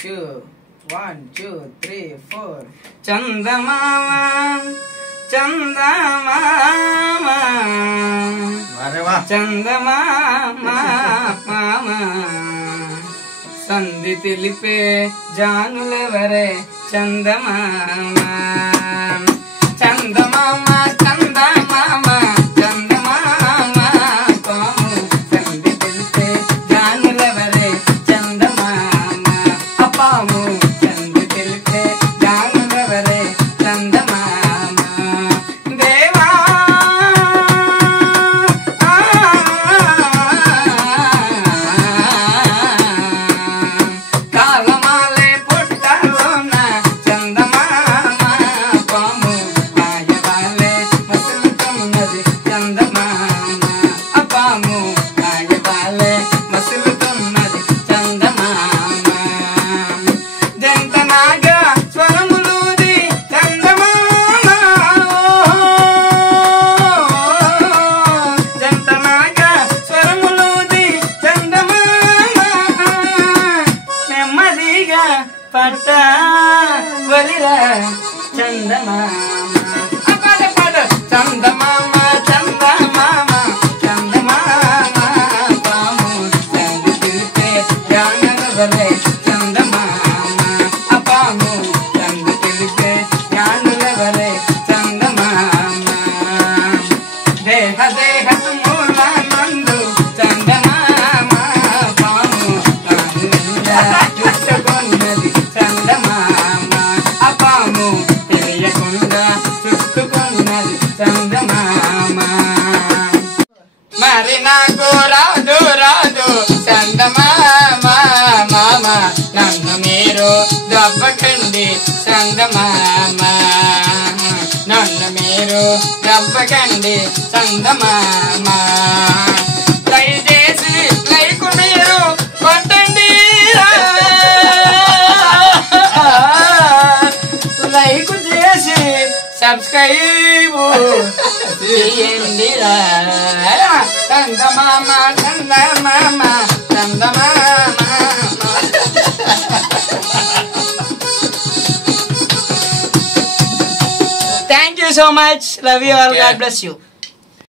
2 1 2 3 4 చందమామ చందమామ చందమామ సంధి తెలిపే జానులెవరే చందమామ చందమామ చందమామ చందమామ పాము సంధి తెలిపే జానులెవరే చందమామ అపాము సంధి తెలిపే జానులెవరే చందమామ దేవా కాలమాలే పుట్టలోన చందమామ పాము ఆయవాలే మసులుతున్నది చందమామ అపాము ఆయవాలే మసులుతున్నది చందమామ జంతనాగా స్వరములూది చందమామ జంతనాగా స్వరములూది చందమామ నెమ్మదిగా పట్ట వలిరా చందమామ పాట పాట చందమామ చందమామ చందమామ పాము సంధి తెలిపే జ్ఞానులెవరే చందమామ అపాము సంధి తెలిపే జ్ఞానులెవరే చందమామ దేహ దేహ మూలమందు చందమామ పాము చుట్టుకున్నది చందమామ అపాము తెలియకుండా చుట్టుకున్నది చందమామ మరి నాకు రాదు రాదు చందమామ మామ నన్ను మీరు దెబ్బకండి చందమామ నన్ను మీరు దెబ్బకండి చందమామ దయచేసి లైక్ మీరు కొట్టండి లైక్ చేసి సబ్స్క్రైబ్ చేయండి చందమామ చందమామ చందమామ Thank you so much. Love you all. God bless you.